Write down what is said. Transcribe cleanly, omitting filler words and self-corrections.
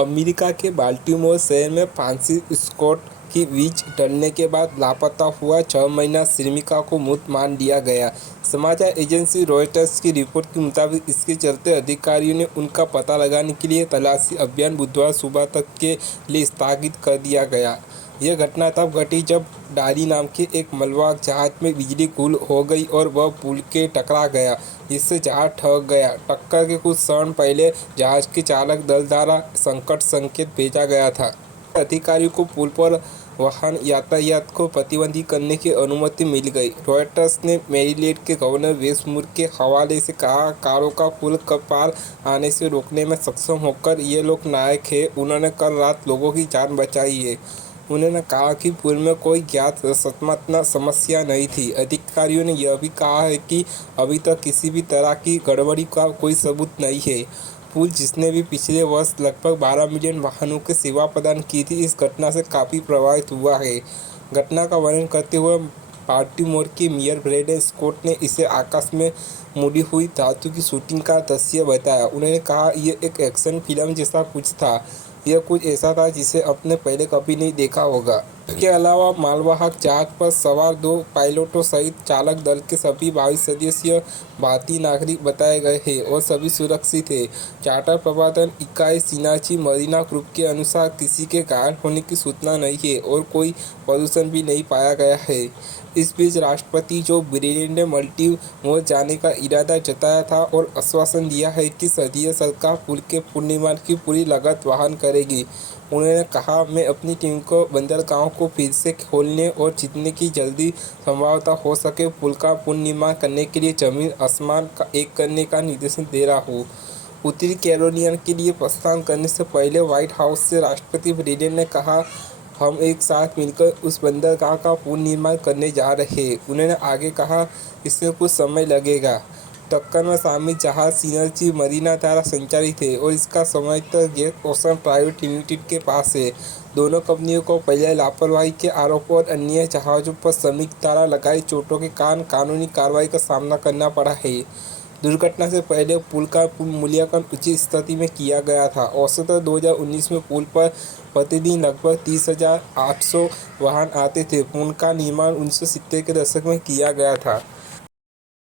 America के Baltimore शहर में फ्रांसिस स्कॉट की वीज डलने के बाद लापता हुआ 6 महीना श्रमिका को मृत मान लिया गया। समाचार एजेंसी रॉयटर्स की रिपोर्ट के मुताबिक इसके चलते अधिकारियों ने उनका पता लगाने के लिए तलाशी अभियान बुधवार सुबह तक के लिए स्थगित कर दिया गया। यह घटना तब घटी जब डाली नाम के एक मालवाहक जहाज में बिजली गुल हो गई और वह पुल के टकरा गया, जिससे जहाज ठहर गया। टक्कर के कुछ क्षण पहले जहाज के चालक दल द्वारा संकट संकेत भेजा गया था। अधिकारियों को पुल पर वाहन यातायात को प्रतिबंधित करने की अनुमति मिल गई। रॉयटर्स ने मैरीलैंड के गवर्नर वेस मूर के हवाले से कहा, कारों का पुल पर पार आने से रोकने में सक्षम होकर ये लोग नायक हैं। उन्होंने कल रात लोगों की जान बचाई है। उन्होंने कहा कि पुल में कोई ज्ञात असामान्य समस्या नहीं थी। अधिकारियों ने यह भी कहा है कि अभी तक किसी भी तरह की गड़बड़ी का कोई सबूत नहीं है। पुल जिसने भी पिछले वर्ष लगभग 12 मिलियन वाहनों की सेवा प्रदान की थी, इस घटना से काफ़ी प्रभावित हुआ है। घटना का वर्णन करते हुए बाल्टीमोर के मेयर ब्रैडन स्कॉट ने इसे आकाश में मुड़ी हुई धातु की शूटिंग का दृश्य बताया। उन्होंने कहा, यह एक एक्शन फिल्म जैसा कुछ था। यह कुछ ऐसा था जिसे आपने पहले कभी नहीं देखा होगा। इसके अलावा मालवाहक जहाज पर सवार 2 पायलटों सहित चालक दल के सभी 22 सदस्य भारतीय नागरिक बताए गए हैं और सभी सुरक्षित हैं। चार्टर प्रबंधन इकाई सिनाची मरीना ग्रुप के अनुसार किसी के घायल होने की सूचना नहीं है और कोई प्रदूषण भी नहीं पाया गया है। इस बीच राष्ट्रपति जो बाइडेन ने बाल्टीमोर जाने का इरादा जताया था और आश्वासन दिया है कि संघीय सरकार पुल के पुनर्निर्माण की पूरी लागत वहन करेगी। उन्होंने कहा, मैं अपनी टीम को बंदरगाहों को फिर से खोलने और जितने की जल्दी संभवतः हो सके पुल का पुनर्निर्माण करने के लिए जमीन आसमान का एक करने का निर्देशन दे रहा हूँ। उत्तरी कैरोलिना के लिए प्रस्थान करने से पहले व्हाइट हाउस से राष्ट्रपति बाइडेन ने कहा, हम एक साथ मिलकर उस बंदरगाह का पुनर्निर्माण करने जा रहे हैं। उन्होंने आगे कहा, इसमें कुछ समय लगेगा। टक्कर में शामिल जहाज सिनर्जी मरीना द्वारा संचालित है और इसका स्वामित्व गेट ओशन प्राइवेट लिमिटेड के पास है। दोनों कंपनियों को पहले लापरवाही के आरोपों और अन्य जहाज़ों पर श्रमिक द्वारा लगाई चोटों के कारण कानूनी कार्रवाई का सामना करना पड़ा है। दुर्घटना से पहले पुल का मूल्यांकन उचित स्थिति में किया गया था। औसतन 2019 में पुल पर प्रतिदिन लगभग 30,800 वाहन आते थे। पुल का निर्माण 1970 के दशक में किया गया था।